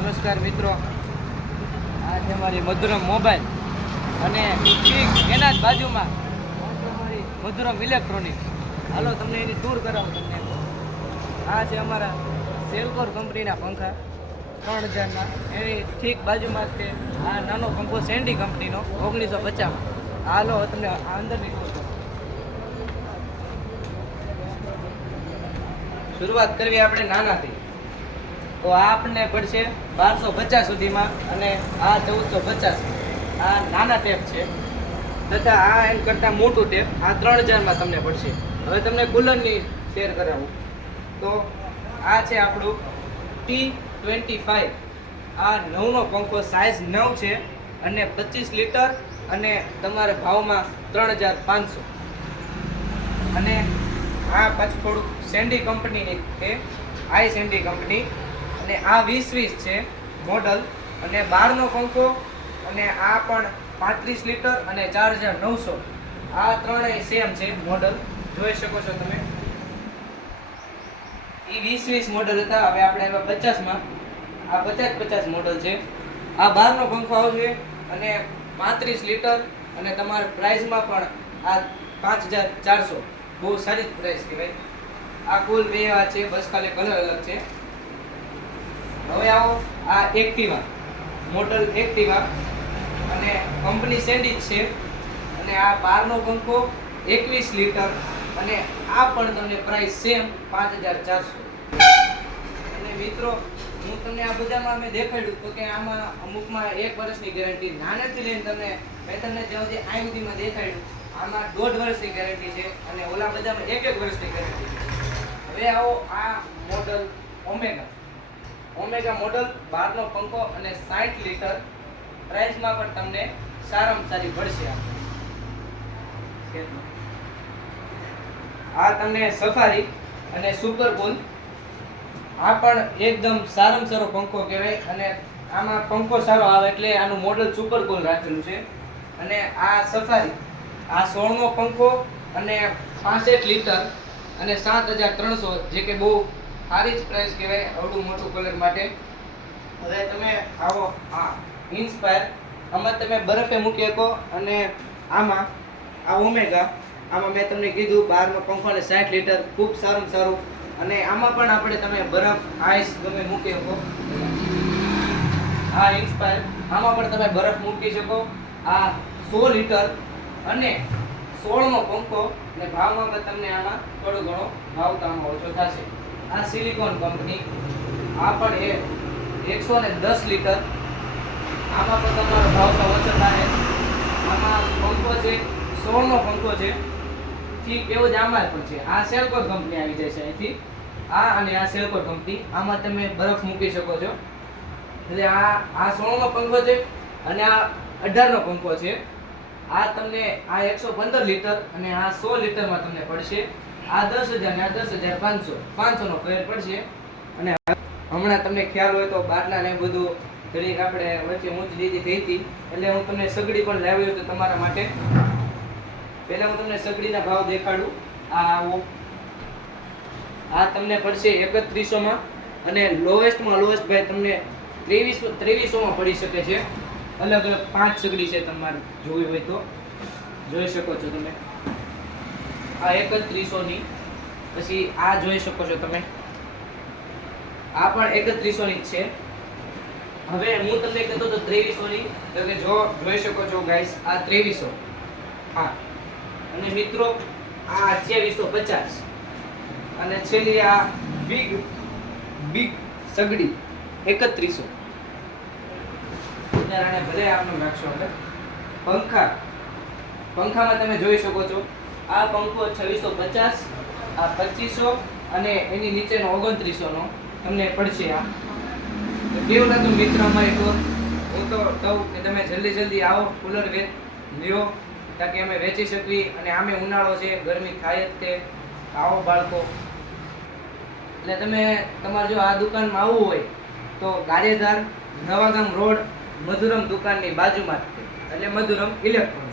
નમસ્કાર મિત્રો, આ છે મારી મધુરમ મોબાઈલ અને ઠીક એના જ બાજુમાં અમારી મધુરમ ઇલેક્ટ્રોનિક્સ. હાલો તમને એની ટૂર કરાવું. તમને આ છે અમારા સેલકોર કંપનીના પંખા 3000ના. એની ઠીક બાજુમાં જ તે આ નાનો પંખો સેન્ડી કંપનીનો 1950. હાલો તમને આ અંદરની ટૂર કરાવું. શરૂઆત કરવી આપણે નાનાથી, તો આ આપણને પડશે 1250 સુધીમાં અને આ 1450. આ નાના ટેપ છે, તથા આ એમ કરતાં મોટું ટેપ આ 3000માં તમને પડશે. હવે તમને કુલરની શેર કરાવું તો આ છે આપણું T25. આ 9નો પંખો, સાઇઝ 9 છે અને 25 લીટર અને તમારે ભાવમાં 3500. અને આ પાછું થોડુંક સેન્ડી કંપનીની છે, આઈ સેન્ડી કંપની. અને આ 2020 છે મોડલ અને 12નો પંખો અને આ પણ 35 લીટર અને 4900. આ ત્રણેય સેમ છે મોડલ, જોઈ શકો છો તમે. એ 2020 મોડલ હતા, હવે આપણે આવ્યા 50માં. આ 50 મોડલ છે. આ 12નો પંખો આવશે અને 35 લીટર અને તમારા પ્રાઇસમાં પણ આ 5400. બહુ સારી પ્રાઇસ કહેવાય. આ કુલ બે આ છે, બસ ખાલી કલર અલગ છે. હવે આવો આ એક્ટિવા મોડલ એક્ટિવા અને કંપની સેન્ડી છે અને આ 12નો પંખો 21 લીટર અને આ પણ તમને પ્રાઇસ સેમ 5400. અને મિત્રો, હું તમને આ બધામાં મેં દેખાડ્યું તો કે આમાં અમુકમાં 1 વર્ષની ગેરંટી, નાનેથી લઈને તમને મેં તમને જ્યાં સુધી આ સુધીમાં દેખાડ્યું આમાં 1.5 વર્ષની ગેરંટી છે અને ઓલા બધામાં 1 વર્ષની ગેરંટી છે. હવે આવો આ મોડલ ઓમેગા મોડલ 12નો પંખો અને 60 લીટર. પ્રાઇસમાં પણ તમને સારામાં સારી પડશે. આ તમને સફારી અને સુપર કૂલ. આ પણ એકદમ સારામાં સારો પંખો કહેવાય અને આમાં પંખો સારો આવે એટલે આનું મોડલ સુપર કૂલ રાખેલું છે. અને આ સફારી, આ 16નો પંખો અને 65 લીટર અને 7300, જે કે બહુ સારી જ પ્રાઇસ કહેવાય આવડું મોટું કલર માટે. હવે તમે આવો આ ઇન્સ્પાયર, આમાં તમે બરફે મૂકી શકો. અને આમાં આ ઓમેગા, આમાં મેં તમને કીધું 12નો પંખો અને 60 લીટર, ખૂબ સારું સારું. અને આમાં પણ આપણે તમે બરફ, આઈસ ગમે મૂકી શકો. આ ઇન્સ્પાયર, આમાં પણ તમે બરફ મૂકી શકો. આ 100 લીટર અને 16નો પંખો અને ભાવમાં પણ તમને આમાં થોડો ઘણો ભાવ તો આમાં ઓછો થશે. આ સિલિકોન કંપની, આ પણ 110 લીટર. આમાં પણ તમારો ભાવ તો ઓછો થાય. આમાં પંખો છે, 16નો પંખો છે, ઠીક એવું જ આમાં પણ છે. આ સેલકોર કંપની આવી જાય છે અહીંથી. આ અને આ સેલકોર કંપની, આમાં તમે બરફ મૂકી શકો છો. એટલે આ 16નો પંખો છે અને આ 18નો પંખો છે. આ તમને આ 115 લીટર અને આ 100 લીટરમાં તમને પડશે. આ 10,000 ને આ 10,500 નો ફેર પડશે. અને હમણાં તમને ખ્યાલ હોય તો બાટલા ને બધું ઘડીક આપણે વચ્ચે ઊંચ દીધી થઈ હતી, એટલે હું તમને સગડી પણ લાવ્યો છું તમારા માટે. પહેલા હું તમને સગડીના ભાવ દેખાડું. આ તમને પડશે 3100માં અને લોએસ્ટમાં લોએસ્ટ ભાઈ તમને 2300માં પડી શકે છે. અલગ અલગ 5 સગડી છે, તમારે જોવી હોય તો જોઈ શકો છો તમે. આ 3100ની, પછી આ જોઈ શકો છો તમે, આ પણ 3100ની જ છે. હવે હું તમને કહેતો તો 2300ની, તો કે જો જોઈ શકો છો ગાઈસ, આ 2300. હા, અને મિત્રો આ 2250 અને છેલ્લી આ બિગ સગડી 3100. ઉદાહરણે ભલે આપનું નાખશો. હવે પંખામાં તમે જોઈ શકો છો, આ પંખો 2650, આ 2500 અને એની નીચેનો 2900નો તમને પડશે. આ કેવું લાગ્યું મિત્ર અમારી ટૂર? હું તો કહું કે તમે જલ્દી આવો, કુલર લ્યો, તાકી અમે વેચી શકીએ. અને આમે ઉનાળો છે, ગરમી થાય જ તે. આવો બાળકો. એટલે તમે તમારે જો આ દુકાનમાં આવવું હોય તો ગાજેધાર નવાગામ રોડ મધુરમ દુકાનની બાજુમાં જ છે, એટલે મધુરમ ઇલેક્ટ્રોનિક્સ.